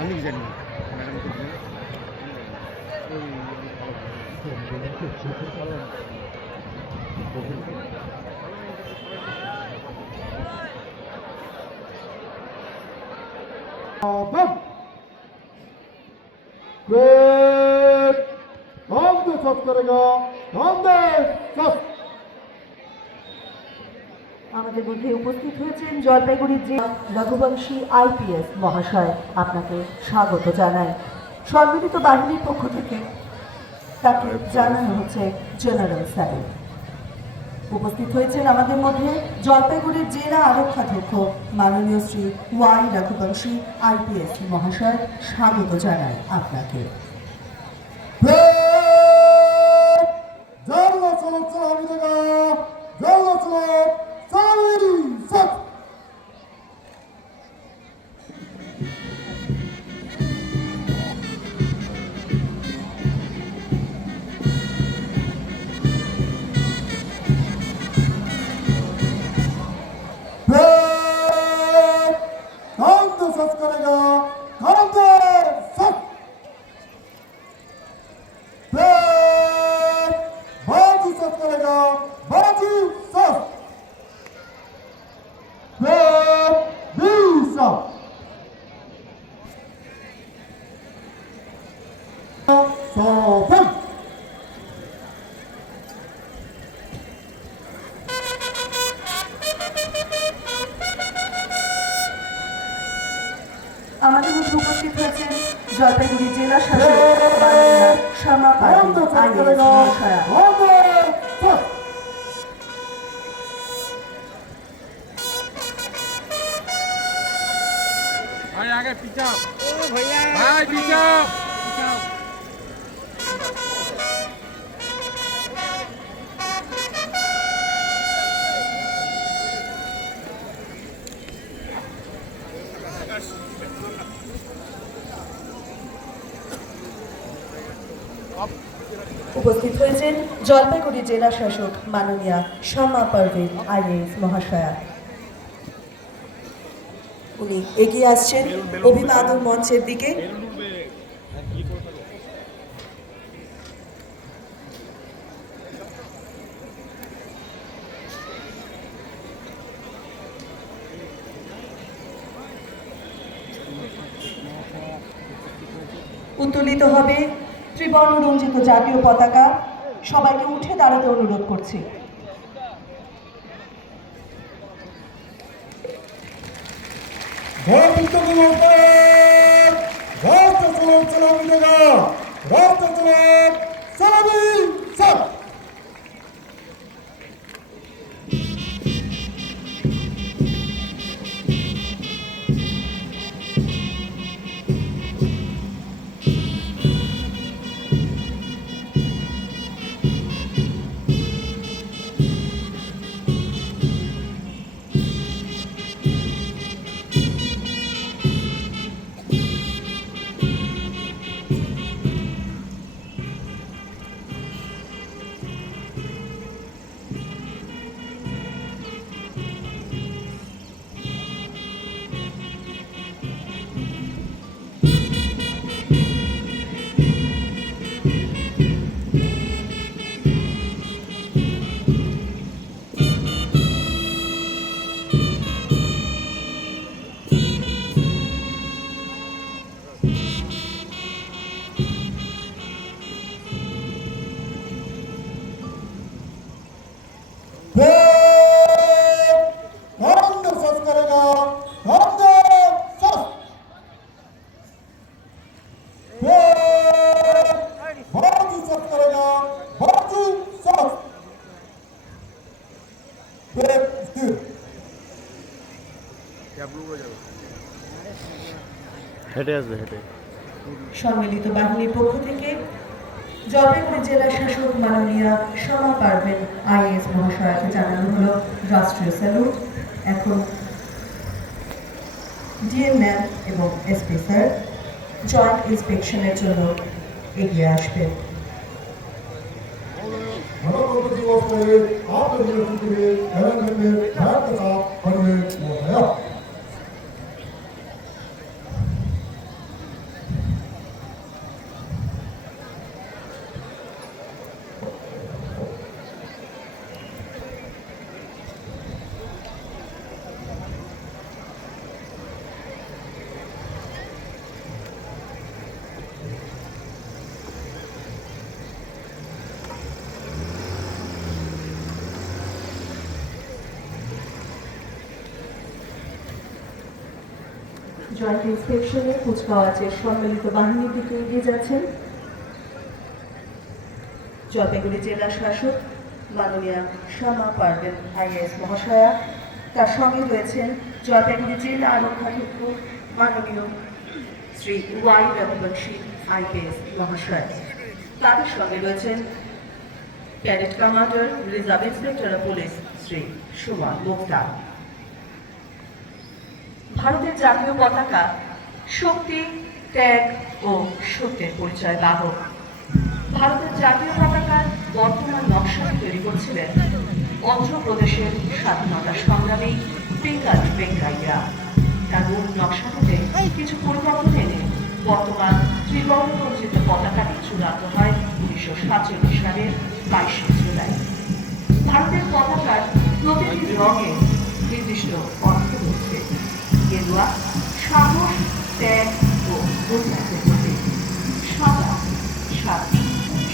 আমি জানি আমাদের মধ্যে উপস্থিত হয়েছেন জলপাইগুড়ির জেলা রঘুবংশী আইপিএস মহাশয়, আপনাকে স্বাগত জানাই। সম্মিলিত বাহিনীর পক্ষ থেকে তাকে জানানো হচ্ছে জেনারেল স্যালুট। উপস্থিত হয়েছেন আমাদের মধ্যে জলপাইগুড়ির জেলা আরক্ষাধ্যক্ষ মাননীয় শ্রী ওয়াই রঘুবংশী আইপিএস মহাশয়, স্বাগত জানাই আপনাকে। আমাদের মধ্যে উপস্থিত হয়েছেন জলপাইগুড়ি জেলা শাসক শ্যামা পার্বতী আইএস মহাশয়া। भाई आगे पीछा ओ भैया भाई पीछा উপস্থিত হয়েছেন জলপাইগুড়ি জেলা শাসক মাননীয়া শ্যামা পার্বতী আইএস মহাশয়া। উনি এগিয়ে আসছেন অভিবাদন মঞ্চের দিকে। উত্তোলিত হবে ত্রিবর্ণ রঞ্জিত জাতীয় পতাকা। সবাইকে উঠে দাঁড়াতে অনুরোধ করছি। হেঁটে আসবে হেঁটে। সম্মিলিত বাহিনীর পক্ষ থেকে জলপাইগুড়ি জেলা শাসক মাননীয়া শমা পারভেন আইএএস মহাশয়াকে জানানো হলো রাষ্ট্রীয় স্যালুট। এখন ডিএম ম্যাম এবং এসপি স্যার জয়েন্ট ইন্সপেকশনের জন্য এগিয়ে আসবেন। गणतंत्र दिवस पर आपके नेतृत्व में तेलंगाना में भारत का परिवेश हुआ है। জয়েন্ট ইন্সপেকশনে কুচকাওয়াজের সম্মিলিত বাহিনীর দিকে এগিয়ে যাচ্ছেন জলপাইগুড়ি জেলা শাসক মাননীয়া শমা পারভেন আইএএস মহাশয়া। তার সঙ্গে রয়েছেন জলপাইগুড়ি জেলা আরক্ষাধ্যক্ষ মাননীয় শ্রী ওয়াই রঘুবংশী আইপিএস মহাশয়। তাদের সঙ্গে রয়েছেন cadet commander reserve inspector of police Shri Suman Mukta. ভারতের জাতীয় পতাকা শক্তি, ত্যাগ ও সত্যের পরিচয় বাহক। ভারতের জাতীয় পতাকার বর্তমান নকশাটি তৈরি করছিলেন অন্ধ্রপ্রদেশের স্বাধীনতা সংগ্রামী পিঙ্গালি ভেঙ্কাইয়া। তার মূল নকশাটিতে কিছু পরিবর্তন এনে বর্তমান ত্রিবর্ণরঞ্জিত পতাকাটি চূড়ান্ত হয় 1947 সালের 22শে জুলাই। ভারতের পতাকার প্রতিটি রঙে নির্দিষ্ট অর্থ রয়েছে। গেরুয়া সাহস, ত্যাগ ও উন্নয়নের প্রতীক, সাদা শান্তি,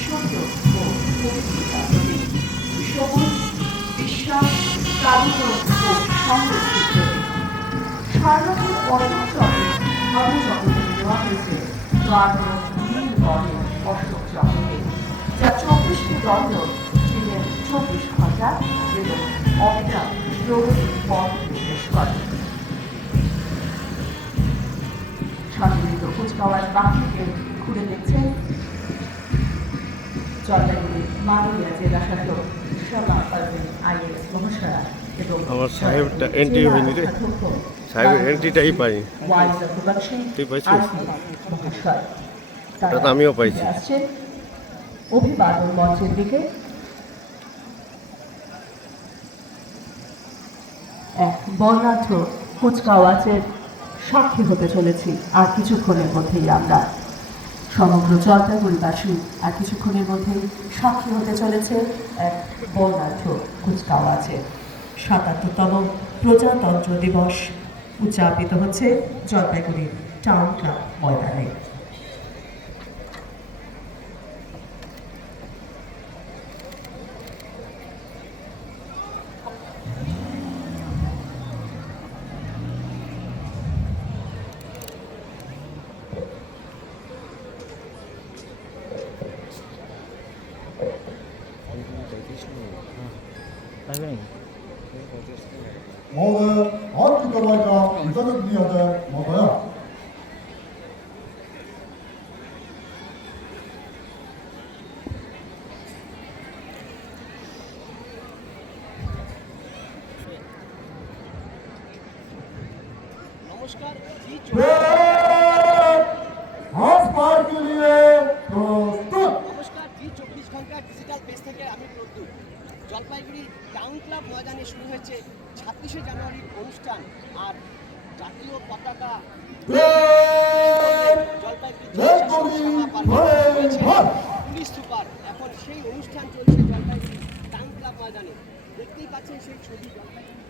সত্য ও পবিত্রতার প্রতীক, সবুজ বিশ্বাস, কারুণ্য ও সমৃদ্ধির প্রতীক। স্বর্ণকে অশোক চক্রে ধর্মচক্রকে দেওয়া হয়েছে গাঢ় নীল বর্ণের অশোক চক্রকে, যা 24টি দণ্ড, দিনের 24 ঘণ্টা এবং অবিরাম প্রগতির পথ নির্দেশ করে। সম্মিলিত কুচকাওয়াজ বাহিনীকে ঘুরে দেখছেন জলপাইগুড়ি মাননীয়া জেলা শাসক শমা পারভেন আইএএস মহাশয়া এবং আমার সাহেবটা এন্ট্রি হয়নি রে, সাহেবের এন্ট্রিটাই পাই। ওয়াই রঘুবংশী তুই পাইছিস? আইপিএস মহাশয়। এটা তো আমিও পাইছি। আসছেন অভিবাদন মঞ্চের দিকে। এক বর্ণাঢ্য কুচকাওয়াজের সাক্ষী হতে চলেছি আর কিছুক্ষণের মধ্যেই আমরা। সমগ্র জলপাইগুড়িবাসী আর কিছুক্ষণের মধ্যেই সাক্ষী হতে চলেছে এক বর্ণাঢ্য কুচকাওয়াজের। ৭৭তম প্রজাতন্ত্র দিবস উদযাপিত হচ্ছে জলপাইগুড়ি টাউন ক্লাব ময়দানে। महोदय, आपकी दवाई का वितरण किया जाए महोदय। हाथ पार के लिए प्रस्तुत। নমস্কার, জি 24 ঘন্টা ডিজিটাল পেজ থেকে আমি প্রদ্যুৎ। জলপাইগুড়ি টাউন ক্লাব ময়দানে শুরু হয়েছে 26শে জানুয়ারির অনুষ্ঠান। আর জাতীয় পতাকা পুলিশ সুপার, এখন সেই অনুষ্ঠান চলছে জলপাইগুড়ি টাউন ক্লাব ময়দানে। দেখতেই পাচ্ছেন সেই ছবি জলপাইগুড়ি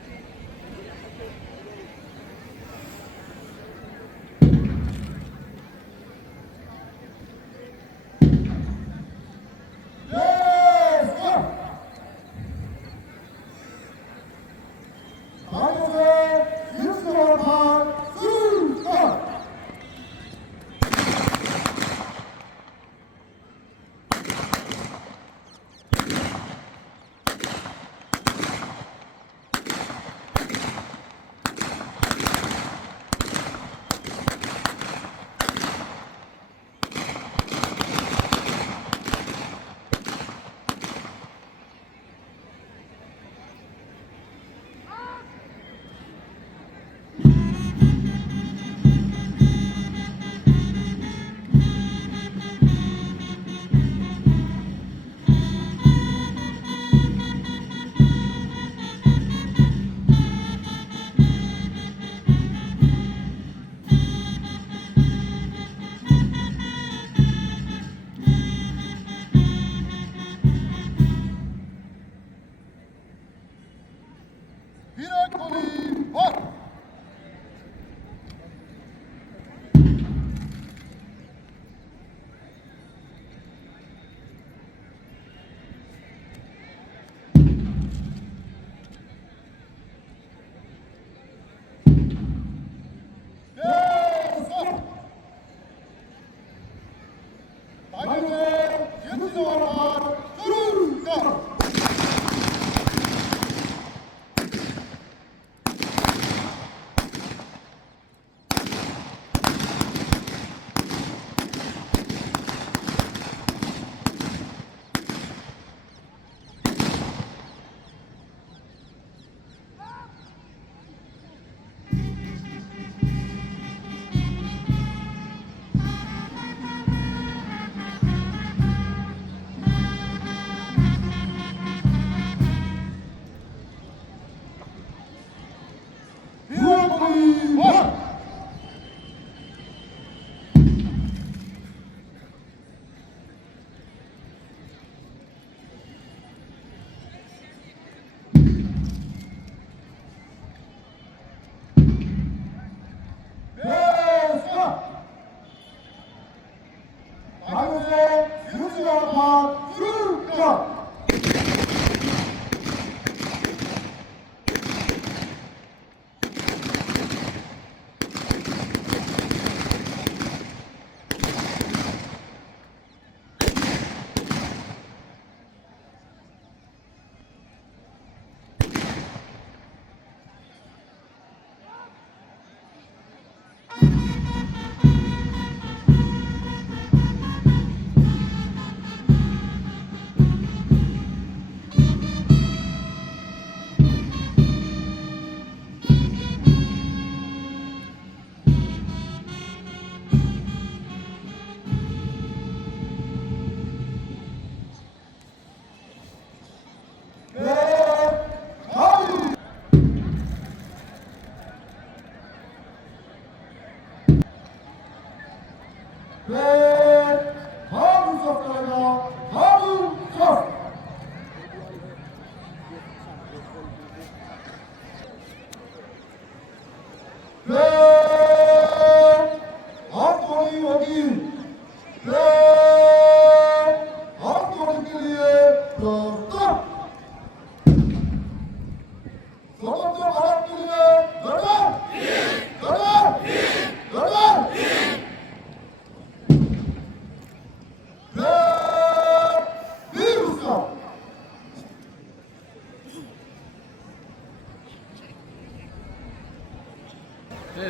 জলপাত শুরু কর।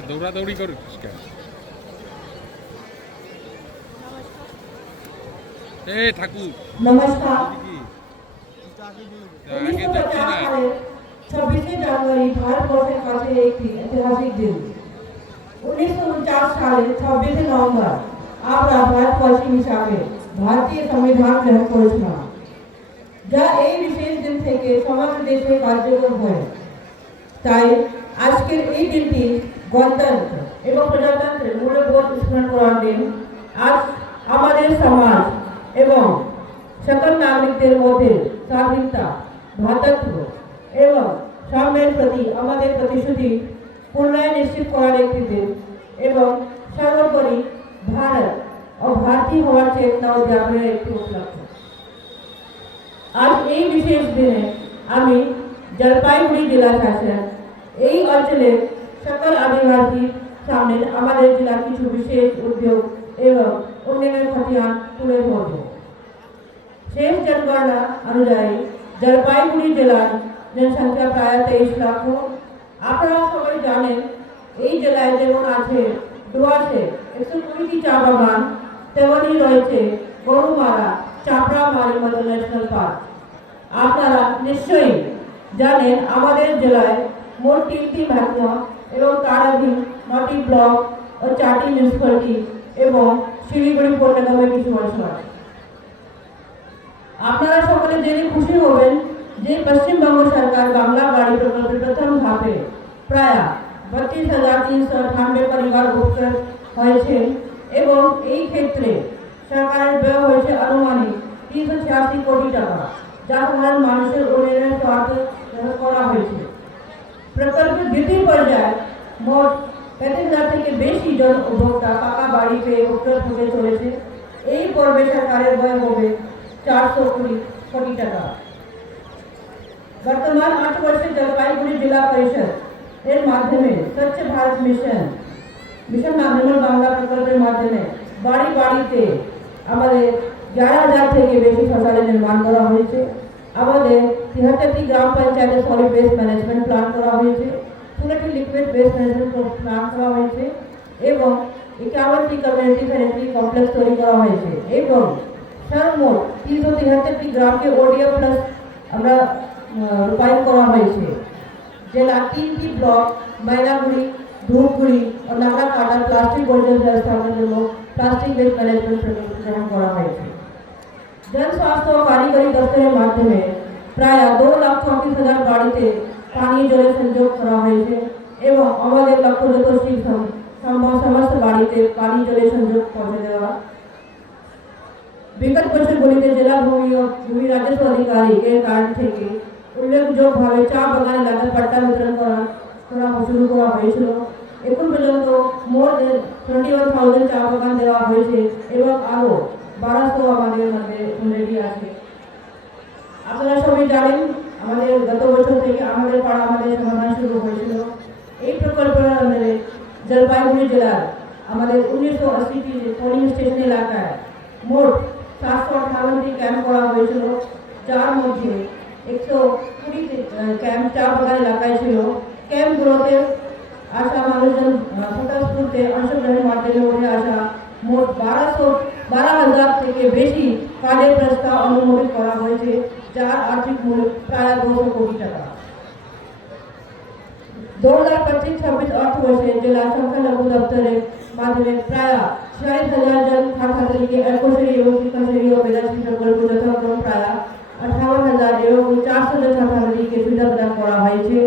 দৌড়াদৌড়ি করিস কেন? ঠাকুর নমস্কার। আগে যাচ্ছি না। 26 জানুয়ারি ভারতবর্ষের কাছে একটি ঐতিহাসিক দিন। 1949 সালে 26 নভেম্বর আমরা ভারতবাসী হিসাবে ভারতীয় সংবিধান গ্রহণ করেছিলাম, যা এই বিশেষ দিন থেকে সমগ্র দেশে কার্যকর হয়। তাই আজকের এই দিনটি গণতন্ত্র এবং প্রজাতন্ত্রের মূল্যবোধ স্মরণ করার দিন। আজ আমাদের সমাজ এবং সকল নাগরিকদের মধ্যে স্বাধীনতা, ভ্রাতৃত্ব এবং সাম্যের প্রতি আমাদের প্রতিশ্রুতি পুনরায় নিশ্চিত করার একটি দিন এবং সর্বোপরি ভারত ও ভারতীয় হওয়ার চেতনা উদ্যাপনের একটি উপলক্ষ। আজ এই বিশেষ দিনে আমি জলপাইগুড়ি জেলা শাসক এই অঞ্চলের সকল আদিবাসীর সামনে আমাদের জেলার কিছু বিশেষ উদ্যোগ এবং উন্নয়নের খতিয়ান তুলে ধরব। শেষ জনগণনা অনুযায়ী জলপাইগুড়ি জেলার জনসংখ্যা প্রায় 23 লক্ষ। আপনারা সবাই জানেন এই জেলায় যেমন আছে ডুয়ার্সে 120টি চা বাগান, তেমনই রয়েছে গরুমারা, চাপড়ামারি মতো ন্যাশনাল পার্ক। আপনারা নিশ্চয়ই জানেন আমাদের জেলায় মোট 3টি মহকুমা এবং তার অধীন 9টি ব্লক ও 4টি মিউনিসিপ্যালিটি এবং শিলিগুড়ি পৌর নিগমের কিছু অংশ আছে। আপনারা সকলে জেনে খুশি হবেন যে পশ্চিমবঙ্গ সরকার বাংলা বাড়ি প্রকল্পের প্রথম ধাপে প্রায় 32,398 পরিবার উপকৃত হয়েছে এবং এই ক্ষেত্রে সরকারের ব্যয় হয়েছে আনুমানিক 386 কোটি টাকা, যা সাধারণ মানুষের উন্নয়নের স্বার্থে করা হয়েছে। প্রকল্পের দ্বিতীয় পর্যায়ে মোট 35,000 থেকে বেশি জন উপভোক্তা পাকা বাড়ি পেয়ে উপকৃত হতে চলেছে। এই পর্বে সরকারের ব্যয় হবে 420 কোটি টাকা। বর্তমান 8 वर्षे जलपाईगुड़ी जिला परिषद এর মাধ্যমে স্বচ্ছ ভারত মিশন নামক বাংলা প্রকল্পের মাধ্যমে বাড়ি বাড়িতে আমাদের 11,000 থেকে বেশি শৌচালয় নির্মাণ করা হয়েছে। আমাদের 73টি গ্রাম পঞ্চায়েতে সলিড ওয়েস্ট ম্যানেজমেন্ট প্ল্যান করা হয়েছে, 16টি লিকুইড ওয়েস্ট ম্যানেজমেন্ট প্ল্যান করা হয়েছে এবং 51টি কমিউনিটি স্যানিটারি কমপ্লেক্স তৈরি করা হয়েছে এবং সর্বমোট 373টি গ্রামকে ওডিএফ প্লাস আমরা রূপায়ণ করা হয়েছে। জেলা 3টি ব্লক ময়নাগুড়ি, ধূপগুড়ি ও নাগরাকাটা প্লাস্টিক বর্জ্য ব্যবস্থাপনার জন্য প্লাস্টিক ওয়েস্ট ম্যানেজমেন্ট প্রকল্প গ্রহণ করা হয়েছে। জনস্বাস্থ্য ও কারিগরি দপ্তরের মাধ্যমে প্রায় 2,34,000 বাড়িতে পানীয় জলের সংযোগ করা হয়েছে এবং আমাদের লক্ষ্য যত সম্ভব সমস্ত বাড়িতে পানীয় জলের সংযোগ পৌঁছে দেওয়া। বিগত বছরগুলিতে জেলা ভূমি রাজস্ব আধিকারিক এর কার্ড থেকে উল্লেখযোগ্যভাবে চা বাগান এলাকায় পাট্টা বিতরণ করা শুরু করা হয়েছিল। এখন পর্যন্ত মোর দেন 21,000 চা বাগান দেওয়া হয়েছে এবং আরও 1200 আমাদের মধ্যে রেডি আছে। আপনারা সবাই জানেন আমাদের গত বছর থেকে আমাদের পাড়া আমাদের সমাধান শুরু হয়েছিল। এই প্রকল্পের আন্ডারে জলপাইগুড়ি জেলার আমাদের 1980টি পোলিং স্টেশন এলাকায় মোট 758টি ক্যাম্প করা হয়েছিল, যার মধ্যে 120 ক্যাম্প চা বাগান এলাকায় ছিল। ক্যাম্পগুলোতে আসা মানুষজন স্বতঃস্ফূর্তে অংশগ্রহণের মাধ্যমে উঠে আসা মোট 12,000 থেকে বেশি কাজের প্রস্তাব অনুমোদিত করা হয়েছে, যার আর্থিক মূল্য প্রায় 200 কোটি টাকা। 2025-26 অর্থবর্ষে জেলা সংখ্যালঘু দপ্তরের মাধ্যমে প্রায় 46,000 জন ছাত্রছাত্রীকে একশরী এবং শিক্ষাশ্রী ও বেদাশ্রী প্রকল্প যথাক্রম প্রায় 58,000 এবং 400 জন ছাত্রছাত্রীকে সুবিধা প্রদান করা হয়েছে।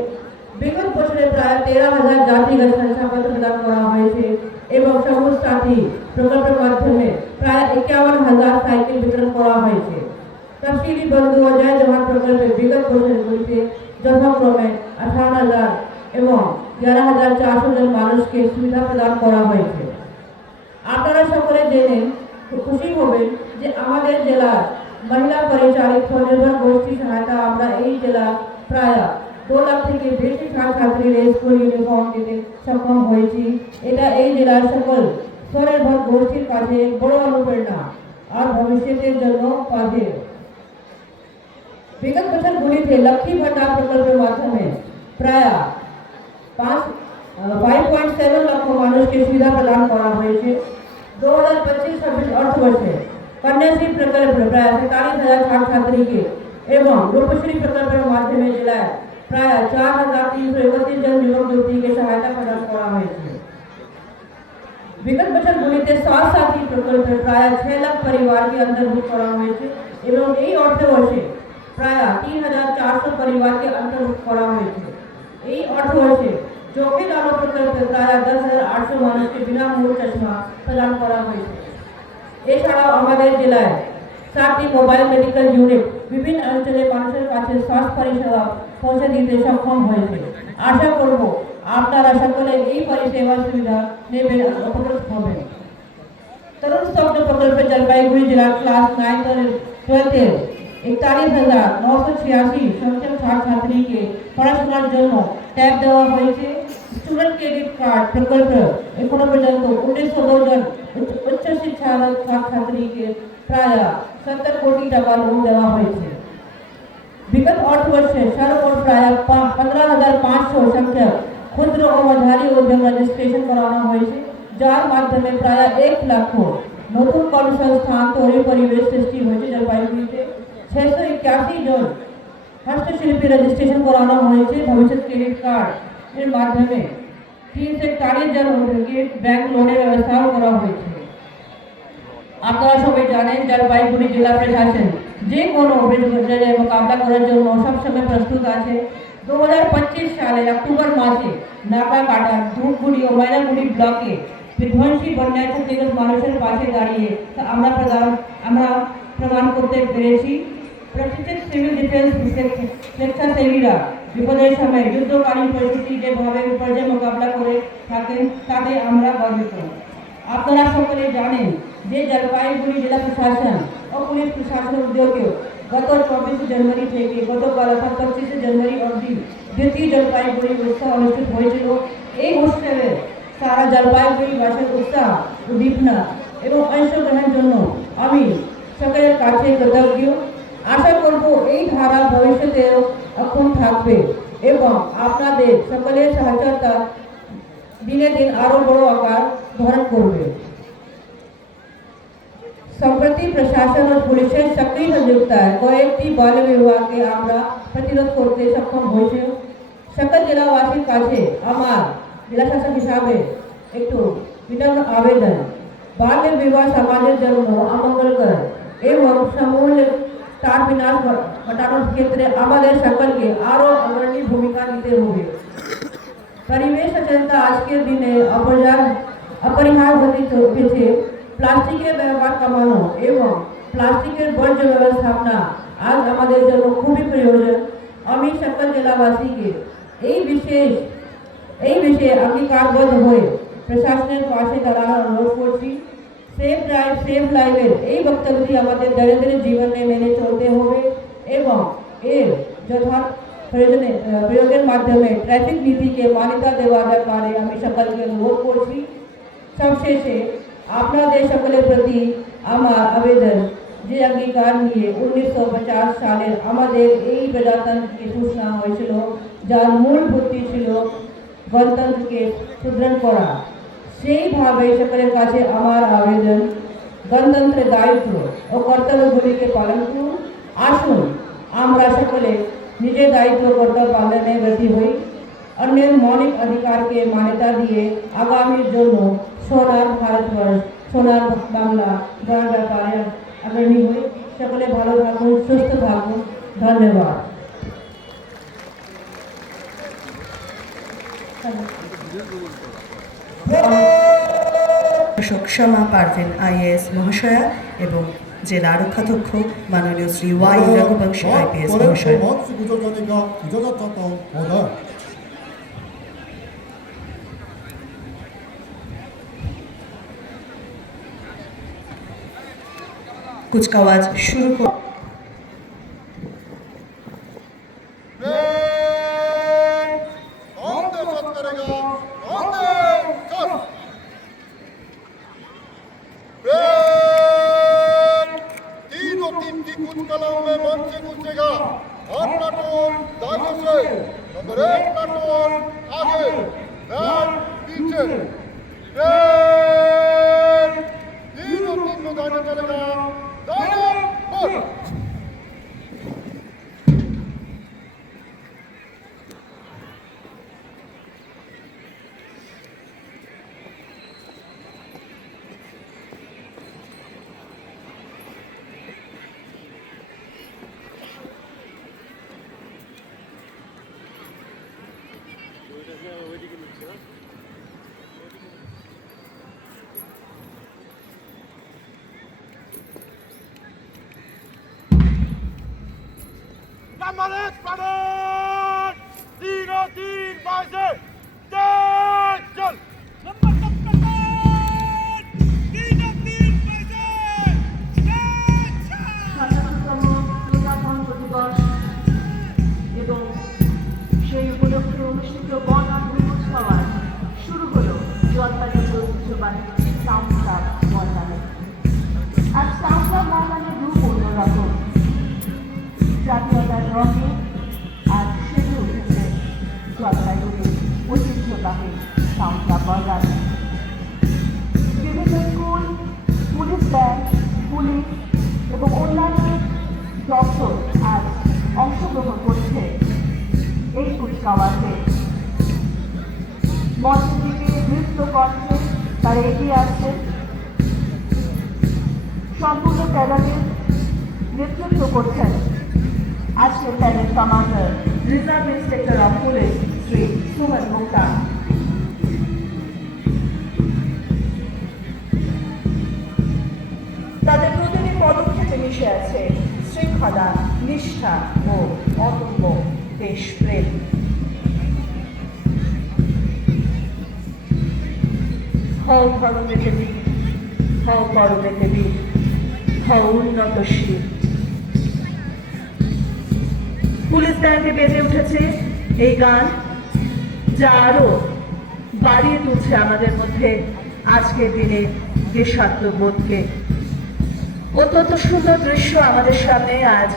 বিগত বছরে প্রায় 13,000 জাতিগত শংসাপত্র প্রদান করা হয়েছে এবং সবুজ সাথী প্রকল্পের মাধ্যমে প্রায় 51,000 সাইকেল বিতরণ করা হয়েছে। তফসিলি বন্ধু ও জয় জওয়ান প্রকল্পে বিগত বছরগুলিতে যথাক্রমে 58,000 এবং 11,400 জন মানুষকে সুবিধা প্রদান করা হয়েছে। আপনারা সকলে জেনে খুশি হবেন যে আমাদের জেলার মহিলা পরিচালিত স্বনির্ভর গোষ্ঠী সহায়তা আমরা এই জেলা প্রায় 2 লাখ থেকে বেশি ছাত্রছাত্রীর স্কুল ইউনিফর্ম দিতে সক্ষম হয়েছি। এটা এই জেলার সকল স্বনির্ভর গোষ্ঠীর কাছে বড় অনুপ্রেরণা আর ভবিষ্যতের জন্য কাজে। বিগত বছরগুলিতে লক্ষ্মী ভান্ডার প্রকল্পের মাধ্যমে প্রায় 5.7 লক্ষ মানুষকে সুবিধা প্রদান করা হয়েছে। 2025-26 অর্থবর্ষে কন্যাশ্রী প্রকল্পে প্রায় 47,000 ছাত্রছাত্রীকে এবং রূপশ্রী প্রকল্পের মাধ্যমে জেলায় প্রায় 4,331 জন যুবক যুবতীকে সহায়তা প্রদান করা হয়েছে। বিগত বছরগুলিতে स्वास्थ्य साथी প্রকল্পে প্রায় 6 লাখ পরিবারকে অন্তর্ভুক্ত করা হয়েছে এবং এই অর্থবর্ষে প্রায় 3,400 পরিবারকে অন্তর্ভুক্ত করা হয়েছে। এই অর্থবর্ষে চোখের আলো প্রকল্পে প্রায় 10,800 মানুষকে বিনামূল্য চশমা প্রদান করা হয়েছে। এছাড়াও আমাদের জেলায় 7টি মোবাইল মেডিকেল ইউনিট বিভিন্ন অঞ্চলের মানুষের কাছে স্বাস্থ্য পরিষেবা পৌঁছে দিতে সক্ষম হয়েছে। আশা করব আপনারা সকলে এই পরিষেবা সুবিধা নেবেন, উপকৃত হবেন। তরুণ স্তব্ধ প্রকল্পে জলপাইগুড়ি জেলার ক্লাস 9 ও 12 41,986 সক্ষম ছাত্রছাত্রীকে পড়াশোনার জন্য ট্যাব দেওয়া হয়েছে। স্টুডেন্ট ক্রেডিট কার্ড প্রকল্প এখনো পর্যন্ত 1902 জন উচ্চ শিক্ষারত ছাত্রছাত্রীকে প্রায় 70 কোটি টাকা লোন দেওয়া হয়েছে। বিগত অর্থবর্ষে সর্বমোট প্রায় 15,500 সংখ্যক ক্ষুদ্র ও মাঝারি উদ্যোগ রেজিস্ট্রেশন করানো হয়েছে, যার মাধ্যমে প্রায় 1 লাখ নতুন কর্মসংস্থান তৈরির পরিবেশ সৃষ্টি হয়েছে। জলপাইগুড়িতে 681 জন হস্তশিল্পী রেজিস্ট্রেশন করানো হয়েছে। ভবিষ্যৎ ক্রেডিট কার্ড এর মাধ্যমে 340 জন ব্যাংক লোনের ব্যবস্থাও করা হয়েছে। আপনারা সবাই জানেন জলপাইগুড়ি জেলা প্রশাসন যে কোনো বিপর্যয়ের মোকাবিলা করার জন্য সবসময় প্রস্তুত আছে। 2025 সালের অক্টোবর মাসে নাগরাকাটা, ধূপগুড়ি ও ময়নাগুড়ি ব্লকে বিধ্বংসী বন্যায় ক্ষতিগ্রস্ত মানুষের পাশে দাঁড়িয়ে আমরা প্রমাণ করতে পেরেছি। প্রশিক্ষিত সিভিল ডিফেন্স স্বেচ্ছাসেবীরা বিপদের সময় যুদ্ধকালীন পরিস্থিতি যেভাবে বিপর্যয় মোকাবিলা করে থাকেন তাতে আমরা গর্বিত। আপনারা সকলে জানেন যে জলপাইগুড়ি জেলা প্রশাসন ও পুলিশ প্রশাসন উদ্যোগে গত 24 জানুয়ারি থেকে গতকাল 25 জানুয়ারি অবধি দ্বিতীয় জলপাইগুড়ি উৎসব অনুষ্ঠিত হয়েছিল। এই উৎসবে সারা জলপাইগুড়িবাসীর উৎসাহ, উদ্দীপনা এবং অংশগ্রহণের জন্য আমি সকলের কাছে কৃতজ্ঞ। আশা করব এই ধারা ভবিষ্যতেও অক্ষুণ্ণ থাকবে এবং আপনাদের সকলের সহায়তা দিনে দিন আরো বড় আকার ধারণ করবে। সম্প্রতি প্রশাসন ও পুলিশের সক্রিয় সহযোগিতায় কয়েকটি বাল্য বিবাহকে আমরা প্রতিরোধ করতে সক্ষম হয়েছে। সকল জেলাবাসীর কাছে আমার জেলা শাসক হিসাবে একটু বিনম্র আবেদন, বাল্য বিবাহ সমাজের জন্য অমঙ্গলকর এবং সমূল তার বিনাশ ঘটানোর ক্ষেত্রে আমাদের সকলকে আরও অগ্রণী ভূমিকা নিতে হবে। পরিবেশ সচেতনতা আজকের দিনে অপরিহার্য হতে চলেছে। প্লাস্টিকের ব্যবহার কমানো এবং প্লাস্টিকের বর্জ্য ব্যবস্থাপনা আজ আমাদের জন্য খুবই প্রয়োজন। আমি সকল জেলাবাসীকে এই বিষয়ে অঙ্গীকারবদ্ধ হয়ে প্রশাসনের পাশে দাঁড়ানোর অনুরোধ করছি। সেফ ড্রাইভ সেফ লাইফের এই বক্তব্যটি আমাদের দৈনন্দিন জীবনে মেনে চলতে হবে এবং এর যথার্থ প্রয়োগের মাধ্যমে ট্রাফিক নীতিকে মান্যতা দেওয়ার ব্যাপারে আমি সকলকে অনুরোধ করছি। সবশেষে আপনাদের সকলের প্রতি আমার আবেদন, যে অঙ্গীকার নিয়ে 1950 সালের আমাদের এই প্রজাতন্ত্রকে সূচনা হয়েছিল, যার মূল ভিত্তি ছিল গণতন্ত্রকে সুদৃঢ় করা, সেইভাবে সকলের কাছে আমার আবেদন, গণতন্ত্রের দায়িত্ব ও কর্তব্যগুলিকে পালন করুন। আসুন আমরা সকলে নিজের দায়িত্ব কর্তব্য পালনে ব্রতী হই, অন্যের মৌলিক অধিকারকে মান্যতা দিয়ে আগামীর জন্য সোনার ভারতবর্ষ, সোনার বাংলা গড়ার ব্যাপারে আগ্রহী হই। সকলে ভালো থাকুন, সুস্থ থাকুন। ধন্যবাদ। শ্যামা পারভিন আইএএস মহাশয়া এবং জেলা আরক্ষাধ্যক্ষ মাননীয় শ্রী ওয়াই রঘুবংশী আইপিএস মহাশয়। মঞ্চ 구조전이가 늦어졌던 오늘 কুচকাওয়াজ শুরু কর। मंच गुंजेगा और प्लाटून दाएं से नंबर 1 प्लाटून आगे बैक पीछे तीनों दाएं चलेगा दाएं और नंबर 1 प्लाटून 3-3 बाजे चल नंबर 2 प्लाटून 3-3 बाजे এবং সেই উপলক্ষে অনুষ্ঠিত বর্ণাঢ্য কুচকাওয়াজ শুরু হলো জলপাইগুড়ির ঐতিহ্যবাহী টাউন ক্লাব ময়দানে। আর টাউন ক্লাব ময়দানের রূপ অন্যরকম, জাতীয়তার রঙে আজ সেজে উঠেছে জলপাইগুড়ির ঐতিহ্যবাহী টাউন ক্লাব ময়দান। বিভিন্ন স্কুল, পুলিশ ব্যান্ড, পুলিশ এবং অন্যান্য দপ্তর আজ অংশগ্রহণ করছে এই কুচকাওয়াজে। মঞ্চের দিকে নৃত্য কণ্ঠে তারা এগিয়ে আসছে। সম্পূর্ণ প্যারেডের নেতৃত্ব করছেন আজকের parade commander, reserve inspector of police Shri Suman Mukta. তাদের প্রতিটি পদক্ষেপে মিশে আছে শৃঙ্খলা, নিষ্ঠা ও অদম্য দেশপ্রেম। হও ধরনের দেবী, হও পরমের দেবী, হও উন্নতশীল। পুলিশ ব্যান্ডে বেজে উঠেছে এই গান, যা আরো বাড়িয়ে তুলছে আমাদের মধ্যে আজকের দিনে দেশাত্মবোধকে। অত্যন্ত সুন্দর দৃশ্য আমাদের সামনে আজ